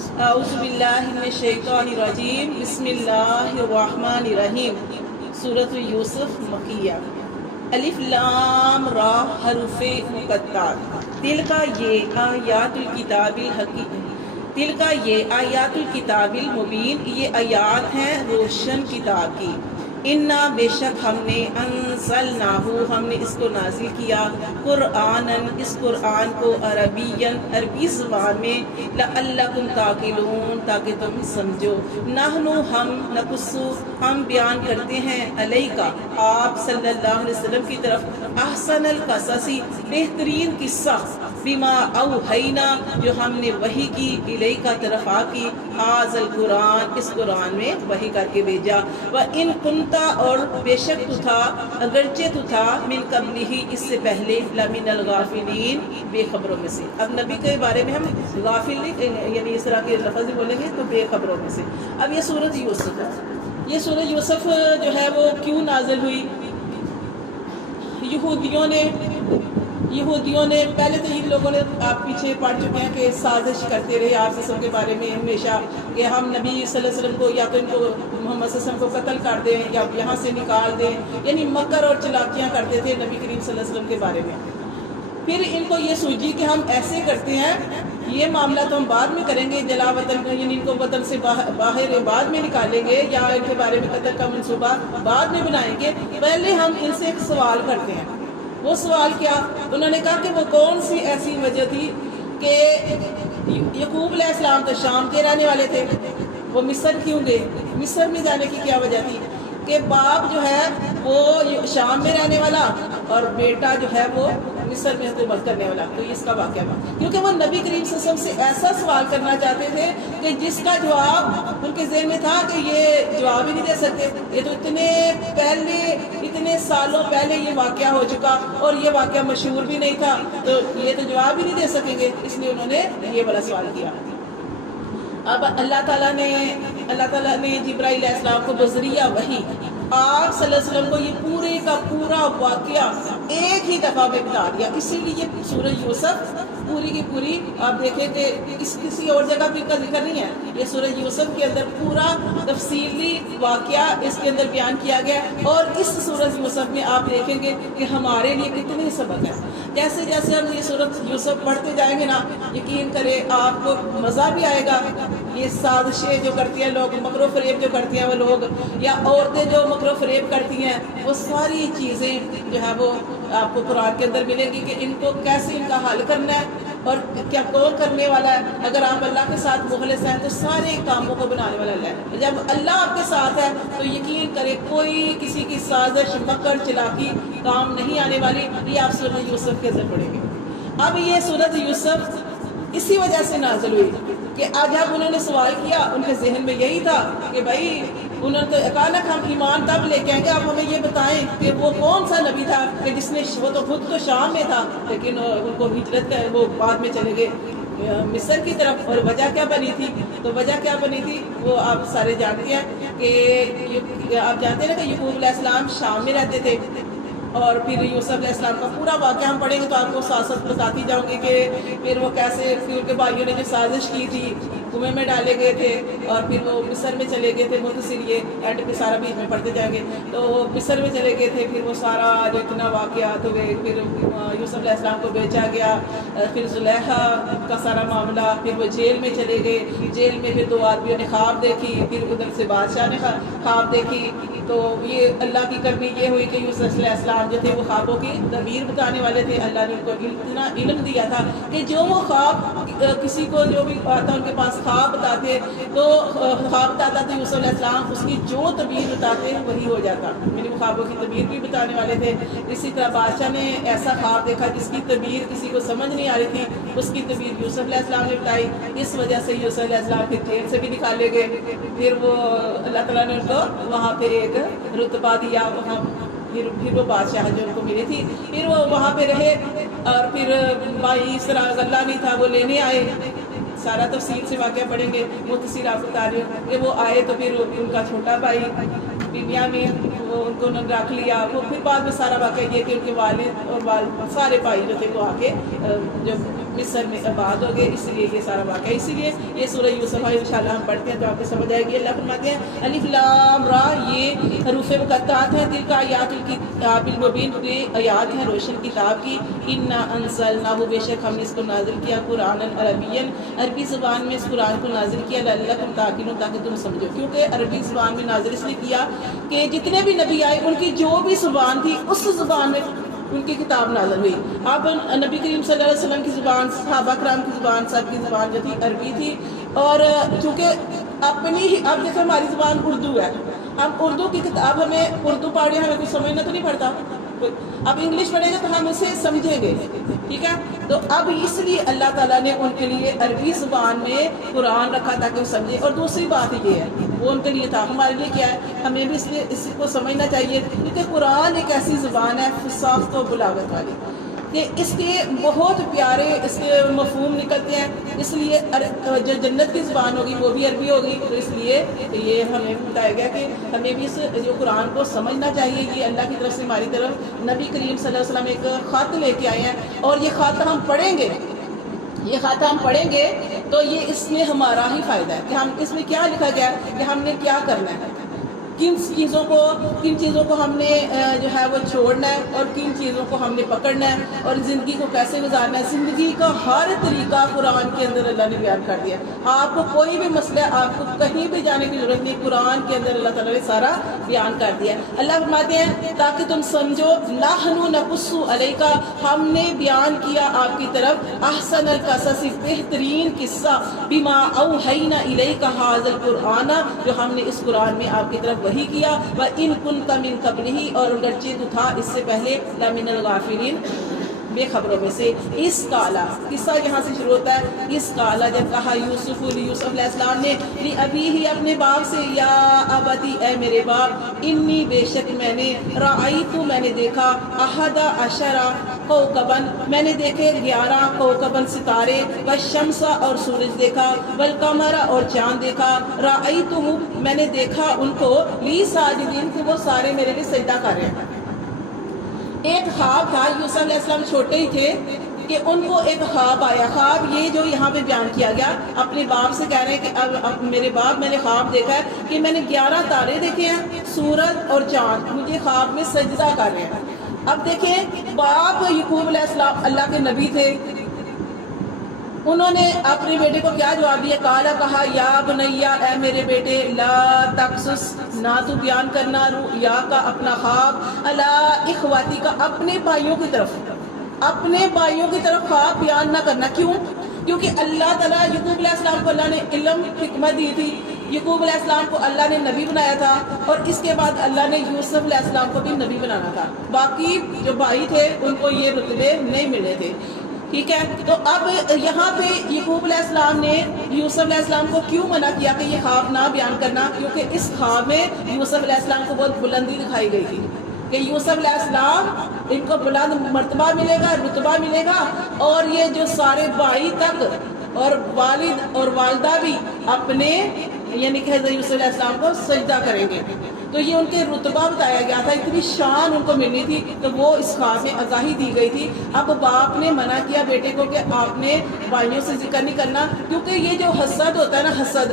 اعوذ باللہ من الشیطان الرجیم بسم اللہ الرحمن الرحیم سورۃ یوسف مکیہ الف لام را حروف مقطعات تلک یہ آیات الکتاب الحکیم تلک یہ آیات الکتاب المبین یہ آیات ہیں روشن کتاب کی انا بے شک ہم نے انزلناہو ہم نے اس کو نازل کیا قرآناً اس قرآن کو عربی زبان میں لعلکم تعقلون تاکہ تم سمجھو نحنو ہم نقصو ہم بیان کرتے ہیں علیکا آپ صلی اللہ علیہ وسلم کی طرف احسن القصصی بہترین قصہ بما اوحینا جو ہم نے وحی کی الیکا طرف آپ کی ھذا القرآن اس قرآن میں وحی کر کے بھیجا وَإِن كُنْتَ اور بے شک تو تھا اگرچہ تو تھا من قبلہ اس سے پہلے لمن الغافلین بے خبروں میں سے اب نبی کے بارے میں ہم غافل یعنی اس طرح کے لفظ بولیں گے تو بے خبروں میں سے اب یہ سورۃ یوسف ہے یہ سورۃ یوسف جو ہے وہ کیوں نازل ہوئی یہودیوں نے پہلے تو ان لوگوں نے آپ پیچھے پڑھ چکے ہیں کہ سازش کرتے رہے آپ کے بارے میں ہمیشہ کہ ہم نبی صلی اللہ علیہ وسلم کو یا تو ان کو محمد صلی اللہ علیہ وسلم کو قتل کر دیں یا یہاں سے نکال دیں یعنی مکر اور چلاکیاں کرتے تھے نبی کریم صلی اللہ علیہ وسلم کے بارے میں پھر ان کو یہ سوچی کہ ہم ایسے کرتے ہیں یہ معاملہ تو ہم بعد میں کریں گے جلا وطن یعنی ان کو وطن سے باہر بعد میں نکالیں گے یا ان کے بارے میں قتل کا منصوبہ بعد میں بنائیں گے پہلے ہم ان سے ایک سوال کرتے ہیں وہ سوال کیا انہوں نے کہا کہ وہ کون سی ایسی وجہ تھی کہ یعقوب علیہ السلام تو شام کے رہنے والے تھے وہ مصر کیوں گئے مصر میں جانے کی کیا وجہ تھی کہ باپ جو ہے وہ شام میں رہنے والا اور بیٹا جو ہے وہ مصر میں حکومت کرنے والا تو اس کا واقعہ تھا کیونکہ وہ نبی کریم صلی اللہ علیہ وسلم سے ایسا سوال کرنا چاہتے تھے کہ جس کا جواب ان کے ذہن میں تھا کہ یہ جواب ہی نہیں دے سکتے یہ تو اتنے سالوں پہلے یہ واقعہ ہو چکا اور یہ واقعہ مشہور بھی نہیں تھا تو یہ تو جواب ہی نہیں دے سکیں گے اس لیے انہوں نے یہ والا سوال کیا اب اللہ تعالیٰ نے جبرائیل علیہ السلام کو بذریعہ وحی آپ صلی اللہ علیہ وسلم کو یہ پورے کا پورا واقعہ ایک ہی دفعہ میں بتا دیا اسی لیے یہ سورۃ یوسف پوری کی پوری آپ دیکھیں کہ کسی اور جگہ بھی کا ذکر نہیں ہے یہ سورۃ یوسف کے اندر پورا تفصیلی واقعہ اس کے اندر بیان کیا گیا اور اس سورۃ یوسف میں آپ دیکھیں گے کہ ہمارے لیے کتنے سبق ہیں جیسے جیسے ہم یہ سورۃ یوسف پڑھتے جائیں گے نا یقین کرے آپ کو مزہ بھی آئے گا یہ سازشیں جو کرتی ہیں لوگ مکر و فریب جو کرتی ہیں وہ لوگ یا عورتیں جو مکر و فریب کرتی ہیں وہ ساری چیزیں جو ہے وہ آپ کو قرآن کے اندر ملے گی کہ ان کو کیسے ان کا حل کرنا ہے اور کیا کون کرنے والا ہے اگر آپ اللہ کے ساتھ مخلص ہیں تو سارے کاموں کو بنانے والا اللہ ہے جب اللہ آپ کے ساتھ ہے تو یقین کرے کوئی کسی کی سازش مکر چلاکی کام نہیں آنے والی یہ آپ سورۃ یوسف کے اندر پڑھیں گے اب یہ سورۃ یوسف اسی وجہ سے نازل ہوئی کہ جب انہوں نے سوال کیا ان کے ذہن میں یہی تھا کہ بھائی انہوں نے تو اچانک ہم ایمان تب لے کے آئیں گے آپ ہمیں یہ بتائیں کہ وہ کون سا نبی تھا کہ جس نے وہ تو خود تو شام میں تھا لیکن ان کو ہجرت وہ بعد میں چلے گئے مصر کی طرف اور وجہ کیا بنی تھی تو وجہ کیا بنی تھی وہ آپ سارے جانتے ہیں کہ آپ جانتے ہیں کہ یعقوب علیہ السلام شام میں رہتے تھے اور پھر یوسف علیہ السلام کا پورا واقعہ ہم پڑھیں گے تو آپ کو ساتھ بتاتی جاؤں گی کہ پھر وہ کیسے پھر ان کے بھائیوں نے جو سازش کی تھی کنویں میں ڈالے گئے تھے اور پھر وہ مصر میں چلے گئے تھے مختصر یہ اینڈ پہ سارا بیچ میں پڑھتے جائیں گے تو مصر میں چلے گئے تھے پھر وہ سارا جو اتنا واقعہ تو پھر یوسف علیہ السلام کو بیچا گیا پھر زلیخا کا سارا معاملہ پھر وہ جیل میں چلے گئے جیل میں پھر 2 آدمیوں نے خواب دیکھی پھر ادھر سے بادشاہ نے خواب دیکھی تو یہ اللہ کی کرنی یہ ہوئی کہ یوسف علیہ السلام جو تھے وہ خوابوں کی تعبیر بتانے والے تھے اللہ نے ان کو اتنا علم دیا تھا کہ جو وہ خواب کسی کو جو بھی آتا ان کے پاس خواب بتاتے تو خواب بتاتا تو یوسف علیہ السلام اس کی جو تعبیر بتاتے وہی ہو جاتا یعنی وہ خوابوں کی تعبیر بھی بتانے والے تھے اسی طرح بادشاہ نے ایسا خواب دیکھا جس کی تعبیر کسی کو سمجھ نہیں آ رہی تھی اس کی تعبیر یوسف علیہ السلام نے بتائی اس وجہ سے یوسف علیہ السلام پھر جیل سے بھی نکالے گئے پھر وہ اللہ تعالیٰ نے ان کو وہاں پہ ایک رتبہ دیا وہاں پھر وہ بادشاہ جو ان کو ملی تھی پھر وہ وہاں پہ رہے اور پھر بھائی اس طرح غلہ نہیں تھا وہ لینے آئے سارا تفصیل سے واقعہ پڑھیں گے مختصر آپ بتا رہی ہوں کہ وہ آئے تو پھر ان کا چھوٹا بھائی بنیامین وہ ان کو انہوں نے رکھ لیا وہ پھر بعد میں سارا واقعہ یہ کہ ان کے والد اور سارے بھائی جو تھے وہ آ کے جو مصر میں آباد ہو گئے، اس لیے یہ سارا واقعہ، اسی لیے یہ سورہ یوسف ہے، انشاءاللہ ہم پڑھتے ہیں تو آپ کو سمجھ آئے گی۔ اللہ فرماتے ہیں الف لام را، یہ حروف مقطعات ہیں، تلک آیات الکتاب المبین، یہ آیات ہیں روشن کتاب کی، انا انزلناہ، بے شک ہم نے اس کو نازل کیا، قرآن عربیا، عربی زبان میں اس قرآن کو نازل کیا، لعلکم تعقلون، تاکہ تم سمجھو، کیونکہ عربی زبان میں نازل اس لیے کیا کہ جتنے بھی نبی آئے ان کی جو بھی زبان تھی اس زبان میں ان کی کتاب نازل ہوئی۔ اب نبی کریم صلی اللہ علیہ وسلم کی زبان، صحابہ کرام کی زبان، سب کی زبان جو تھی عربی تھی، اور چونکہ اپنی ہی، اب جیسے ہماری زبان اردو ہے، اب اردو کی کتاب ہمیں اردو پڑھے ہمیں کچھ سمجھنا تو نہیں پڑتا، اب انگلش پڑھے گا تو ہم اسے سمجھیں گے، ٹھیک ہے؟ تو اب اس لیے اللہ تعالیٰ نے ان کے لیے عربی زبان میں قرآن رکھا تاکہ وہ سمجھے، اور دوسری بات یہ ہے وہ ان کے لیے تھا، ہمارے لیے کیا ہے، ہمیں بھی اس لیے اس کو سمجھنا چاہیے، کیونکہ قرآن ایک ایسی زبان ہے فصاحت و بلاغت والی کہ اس کے بہت پیارے اس کے مفہوم نکلتے ہیں، اس لیے جو جنت کی زبان ہوگی وہ بھی عربی ہوگی، تو اس لیے یہ ہمیں بتایا گیا کہ ہمیں بھی اس جو قرآن کو سمجھنا چاہیے۔ یہ اللہ کی طرف سے ہماری طرف نبی کریم صلی اللہ علیہ وسلم ایک خط لے کے آئے ہیں، اور یہ خط ہم پڑھیں گے، یہ خط ہم پڑھیں گے تو یہ اس میں ہمارا ہی فائدہ ہے کہ ہم اس میں کیا لکھا گیا ہے کہ ہم نے کیا کرنا ہے، کن چیزوں کو ہم نے جو ہے وہ چھوڑنا ہے، اور کن چیزوں کو ہم نے پکڑنا ہے، اور زندگی کو کیسے گزارنا ہے۔ زندگی کا ہر طریقہ قرآن کے اندر اللہ نے بیان کر دیا۔ آپ کو کوئی بھی مسئلہ، آپ کو کہیں بھی جانے کی ضرورت نہیں، قرآن کے اندر اللہ تعالیٰ نے سارا بیان کر دیا۔ اللہ فرماتے ہیں تاکہ تم سمجھو، نحن نقص علیک، ہم نے بیان کیا آپ کی طرف، احسن القصص، بہترین قصہ، بما اوحینا الیک ھذا القرآن، جو ہم نے اس قرآن میں آپ کی طرف وحی کیا، وَإِن كُنْتَ مِن قَبْلِهِ، اور اگرچہ تو تھا اس سے پہلے، لَمِنَ الْغَافِلِينَ، بے خبروں میں سے۔ اس کالا، قصہ یہاں سے شروع ہوتا ہے، اس کالا جب کہا یوسف علیہ السلام نے، لِأَبِيهِ، اپنے باپ سے، یا ابتی، اے میرے باپ، انی، بے شک میں نے، رأیت، میں نے دیکھا، احد عشر کوکباً، میں نے دیکھے 11 کوکباً، ستارے، والشمس، اور سورج دیکھا، والقمر، اور چاند دیکھا، رأیتہ، میں نے دیکھا ان کو، لی ساجدین، کہ وہ سارے میرے لیے سجدہ کر رہے ہیں۔ ایک خواب تھا، یوسف علیہ السلام چھوٹے ہی تھے کہ ان کو ایک خواب آیا، خواب یہ جو یہاں پہ بیان کیا گیا، اپنے باپ سے کہہ رہے ہیں کہ اب میرے باپ، میں نے خواب دیکھا ہے کہ میں نے 11 تارے دیکھے ہیں، سورج اور چاند مجھے خواب میں سجدہ کر رہے ہیں۔ اب دیکھیں، باپ یعقوب علیہ السلام اللہ کے نبی تھے، انہوں نے اپنے بیٹے کو کیا جواب دیا، کالا، کہا، یا بنیا، اے میرے بیٹے، لا تقصص، نہ تو بیان کرنا، رؤیا کا، اپنا خواب، علی اخواتی کا، اپنے بھائیوں کی طرف، اپنے بھائیوں کی طرف خواب بیان نہ کرنا۔ کیوں؟ کیونکہ اللہ تعالیٰ، یعقوب علیہ السلام کو اللہ نے علم، حکمت دی تھی، یعقوب علیہ السلام کو اللہ نے نبی بنایا تھا، اور اس کے بعد اللہ نے یوسف علیہ السلام کو بھی نبی بنانا تھا، باقی جو بھائی تھے ان کو یہ رتبے نہیں ملے تھے، ٹھیک ہے؟ تو اب یہاں پہ یعقوب علیہ السلام نے یوسف علیہ السلام کو کیوں منع کیا کہ یہ خواب نہ بیان کرنا؟ کیونکہ اس خواب میں یوسف علیہ السلام کو بہت بلندی دکھائی گئی تھی کہ یوسف علیہ السلام، ان کو بلند مرتبہ ملے گا، رتبہ ملے گا، اور یہ جو سارے بھائی تک اور والد اور والدہ بھی اپنے، یعنی کہ حضرت یوسف علیہ السلام کو سجدہ کریں گے، تو یہ ان کے رتبہ بتایا گیا تھا، اتنی شان ان کو ملنی تھی، تو وہ اس خواب میں آگاہی دی گئی تھی۔ اب باپ نے منع کیا بیٹے کو کہ آپ نے بھائیوں سے ذکر نہیں کرنا، کیونکہ یہ جو حسد ہوتا ہے نا، حسد،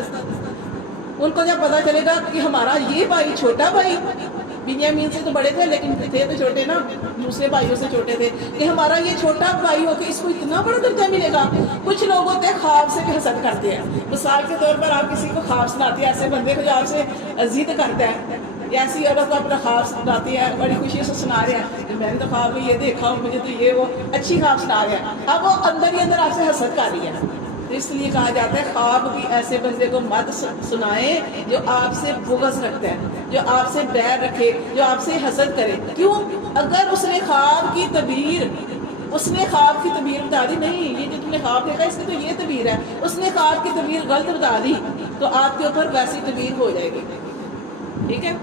ان کو جب پتا چلے گا کہ ہمارا یہ بھائی، چھوٹا بھائی، بنیامین سے تو بڑے تھے لیکن تھے تو چھوٹے نا، دوسرے بھائیوں سے چھوٹے تھے، کہ ہمارا یہ چھوٹا بھائی ہو کہ اس کو اتنا بڑا درجہ ملے گا۔ کچھ لوگ ہوتے ہیں خواب سے بھی حسد کرتے ہیں، مثال کے طور پر آپ کسی کو خواب سناتے ہیں، ایسے بندے کو جو آپ سے ضد کرتا ہے، یا ایسی عورت کو اپنا خواب سناتی ہے، بڑی خوشی سے سنا رہے ہیں، میں نے تو خواب میں یہ دیکھا ہوں، مجھے تو یہ وہ اچھی خواب سنا رہے ہیں، اب وہ اندر ہی اندر آپ سے حسد کر رہی ہے۔ تو اس لیے کہا جاتا ہے خواب بھی ایسے بندے کو مت سنائیں جو آپ سے بغض رکھتا ہے، جو آپ سے بیر رکھے، جو آپ سے حسد کرے۔ کیوں؟ اگر اس نے خواب کی تعبیر بتا دی، نہیں یہ جو تم نے خواب دیکھا اس کی تو یہ تعبیر ہے، اس نے خواب کی تعبیر غلط بتا دی، تو آپ کے اوپر ویسی تعبیر ہو جائے گی، ٹھیک ہے؟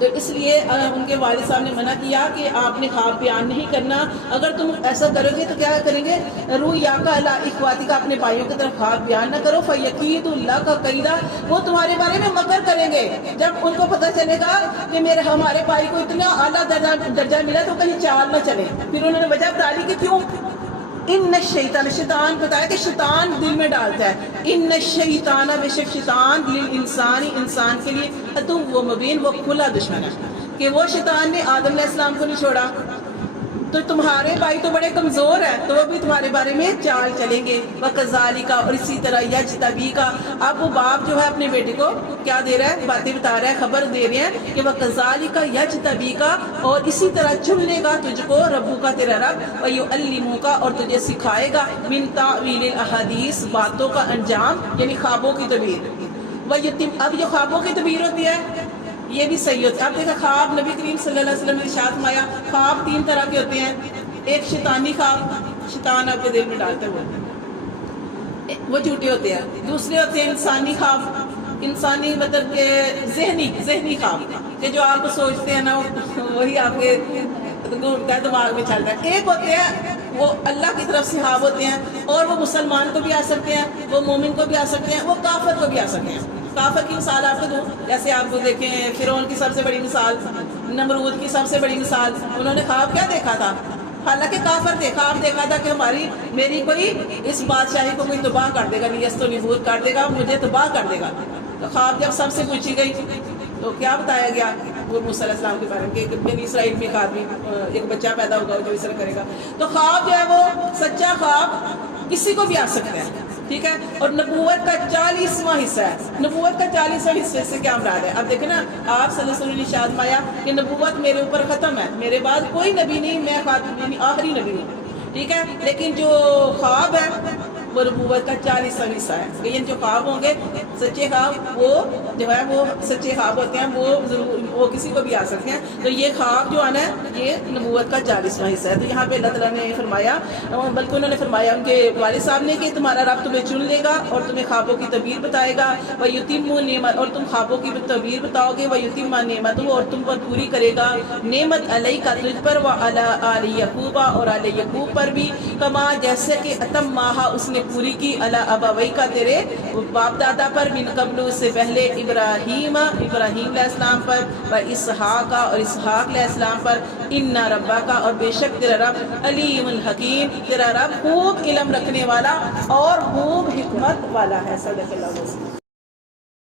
تو اس لیے ان کے والد صاحب نے منع کیا کہ آپ نے خواب بیان نہیں کرنا، اگر تم ایسا کرو گے تو کیا کریں گے، رؤیا کا علی اخواتی کا، اپنے بھائیوں کی طرف خواب بیان نہ کرو، فیکید اللہ کا قیدا، وہ تمہارے بارے میں مکر کریں گے۔ جب ان کو پتہ چلے گا کہ ہمارے بھائی کو اتنا اعلیٰ درجہ ملا تو کہیں چال نہ چلے، پھر انہوں نے وجہ بتا دی کہ کیوں، ان الشیطان، شیطان بتایا کہ شیطان دل میں ڈالتا ہے، ان الشیطان بے شک شیطان للانسانی انسان کے لیے عدو و مبین، وہ کھلا دشمن ہے، کہ وہ شیطان نے آدم علیہ السلام کو نہیں چھوڑا، تو تمہارے بھائی تو بڑے کمزور ہیں، تو وہ بھی تمہارے بارے میں چال چلیں گے، وَكَذَلِكَ، اور اسی طرح يَجْتَبِيكَ، اب وہ باپ جو ہے اپنے بیٹے کو کیا دے رہا ہے، باتیں بتا رہا ہے، خبر دے رہے ہیں کہ وَكَذَلِكَ يَجْتَبِيكَ، اور اسی طرح چن لے گا تجھ کو ربک تیرا رب، وَيُعَلِّمُكَ، اور تجھے سکھائے گا، مِن تَأْوِيلِ الْأَحَادِيث، باتوں کا انجام، یعنی خوابوں کی تعبیر، وَيُتِمُّ، اب جو خوابوں کی تعبیر ہوتی ہے یہ بھی صحیح ہوتا ہے۔ اب دیکھا خواب نبی کریم صلی اللہ علیہ وسلم نے ارشاد فرمایا خواب 3 طرح کے ہوتے ہیں، ایک شیطانی خواب، شیطان آپ کے دل میں ڈالتے ہوئے وہ جھوٹے ہوتے ہیں، دوسرے ہوتے ہیں انسانی خواب، انسانی مطلب کہ ذہنی خواب، کہ جو آپ سوچتے ہیں نا وہی آپ کے گھومتا ہے دماغ میں چلتا ہے، ایک ہوتے ہیں وہ اللہ کی طرف سے خواب ہوتے ہیں، اور وہ مسلمان کو بھی آ سکتے ہیں، وہ مومن کو بھی آ سکتے ہیں، وہ کافر کو بھی آ سکتے ہیں۔ کافر کی مثال آپ کو دوں، جیسے آپ کو دیکھیں فرعون کی سب سے بڑی مثال، نمرود کی سب سے بڑی مثال، انہوں نے خواب کیا دیکھا تھا؟ حالانکہ کافر تھے، خواب دیکھا تھا کہ میری کوئی اس بادشاہی کو کوئی تباہ کر دے گا، نیست و نبوت کر دے گا، مجھے تباہ کر دے گا۔ تو خواب جب سب سے پوچھی گئی تو کیا بتایا گیا وہ موسیٰ علیہ السلام کے بارے میں کہ بنی اسرائیل میں ایک آدمی ایک بچہ پیدا ہوگا جو اس طرح کرے گا۔ تو خواب جو ہے وہ سچا خواب کسی کو بھی آ سکتا ہے، ٹھیک ہے، اور نبوت کا 40واں حصہ ہے، نبوت کا 40واں حصے سے کیا مراد ہے؟ اب دیکھیں نا آپ صلی اللہ علیہ وسلم نے ارشاد فرمایا کہ نبوت میرے اوپر ختم ہے، میرے بعد کوئی نبی نہیں، میں خاتم یعنی آخری نبی ہوں، ٹھیک ہے، لیکن جو خواب ہے وہ نبوت کا 40واں حصہ ہے، لیکن جو خواب ہوں گے سچے خواب وہ جو ہے وہ سچے خواب ہوتے ہیں، وہ کسی کو بھی آ سکتے ہیں، تو یہ خواب جو آنا ہے یہ نبوت کا 40واں حصہ ہے۔ تو یہاں پہ اللہ تعالیٰ نے فرمایا، بلکہ انہوں نے فرمایا ان کے والد صاحب نے کہ تمہارا رب تمہیں چن لے گا اور تمہیں خوابوں کی تعبیر بتائے گا، وَيُتِمُّ نعمت، اور تم خوابوں کی تعبیر بتاؤ گے، وَيُتِمَّ نعمتہ، اور تم پر پوری کرے گا نعمت علیکا تجھ پر، وَعَلَىٰ آلِ یعقوب، اور آل یعقوب پر بھی، کما جیسے کہ اتمہا اس نے پوری کی، علی ابویکا تیرے باپ دادا پر، من قبل اس سے پہلے، ابراہیم علیہ السلام پر، و اسحاق اور اسحاق علیہ السلام پر، ان ربک، اور بے شک تیرا رب، علیم الحکیم، تیرا رب خوب علم رکھنے والا اور خوب حکمت والا ہے۔ صدق اللہ علیہ وسلم۔